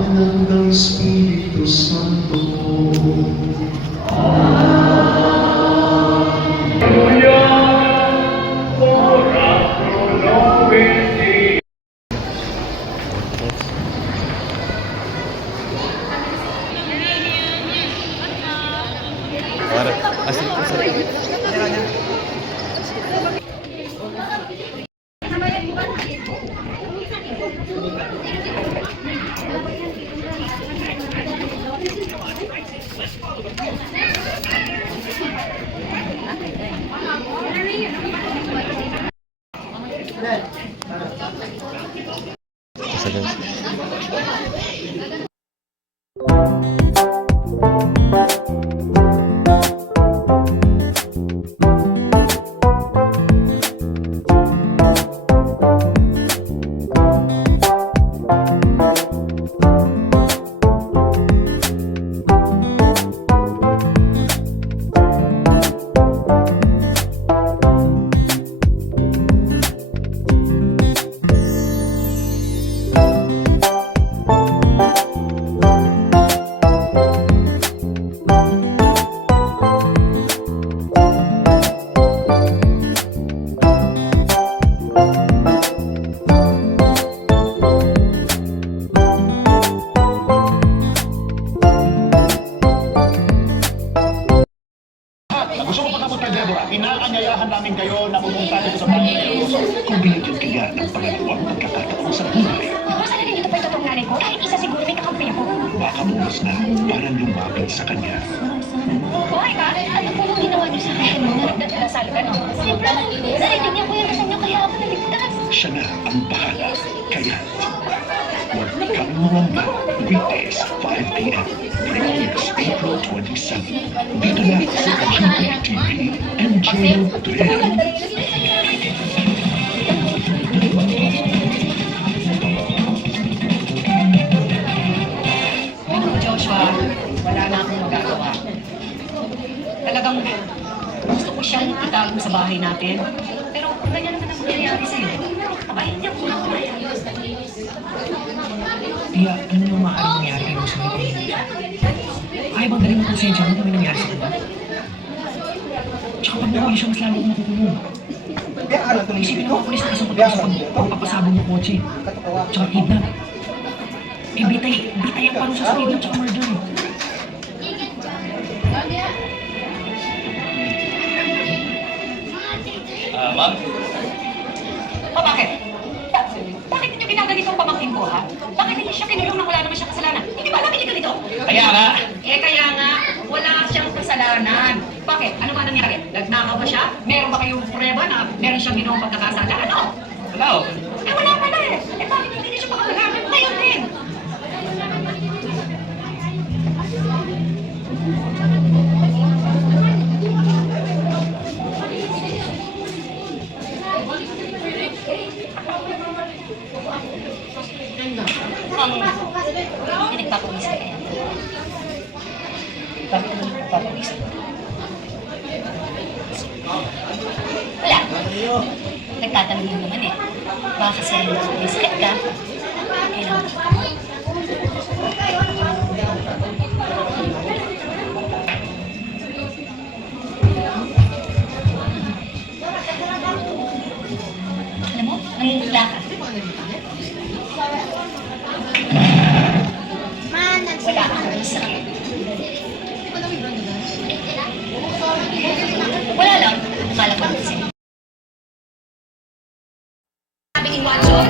pangalan ng Espiritu Santo. Gusto mo pagkabot kay Deborah, inaanyayahan namin kayo na pumunta dito sa bahay. Kung binigyan kaya ng pangalawang pagkakataon sa buhay. Kung sana nandito pa itotong nanay ko, kahit isa siguro may kakampi ako. Baka bukas na parang lumapit sa kanya. Hoy, ka? Ano po nung ginawa niyo sa akin? Nasalo ka, no? Siyempre, narinig niya ko yung kasal niyo, kaya ako naligtas. Siya na ang bahala. Kaya, huwag kang mangamba. Weekdays, 5 p.m. Premieres April 27. Dito na sa GBTV. Enjoy ang thrill. Joshua, wala na akong magagawa. Talagang gusto ko siyang itago sa bahay natin. Pero ganyan naman ang mangyayari sa'yo. Abahin niya po ako. Tia, ano yung maaaring nangyari kay Rosalie? Ay, bang galing mo konsensya mo kung may nangyari sa kanya? Tsaka pag nakuha siya, mas lalo kong makukulong. Isipin mo, pulis na kasabot ka sa pagpapasabog ng kotse. Tsaka kidnap. Eh, bitay ang parusa sa kidnap tsaka murder. Ma'am? O bakit? Bakit niyo ginaganito ang pamangkin ko, ha? Bakit hindi siya kinulong na wala naman siya kasalanan? Hindi ba alam niyo ganito? Kaya nga. Kaya nga, wala siyang kasalanan. Bakit? Ano ba nangyari? Nagnakaw ba siya? Meron ba kayong prueba na meron siyang ginawang pagkakasala? Ano? Wala o. Wala pala eh. Eh bakit hindi niya siya makakalaman? Ngayon din. Ang pinagpapawisan kaya. Bakit naman nagpapawisan? Wala. Nagtatanong mo naman eh. Baka kasi may sakit ka. Kailangan ka. Alam mo, nangungutla ka. Wala akong sakit. Wala lang. Akala ko kasi. Sabi ni Watson,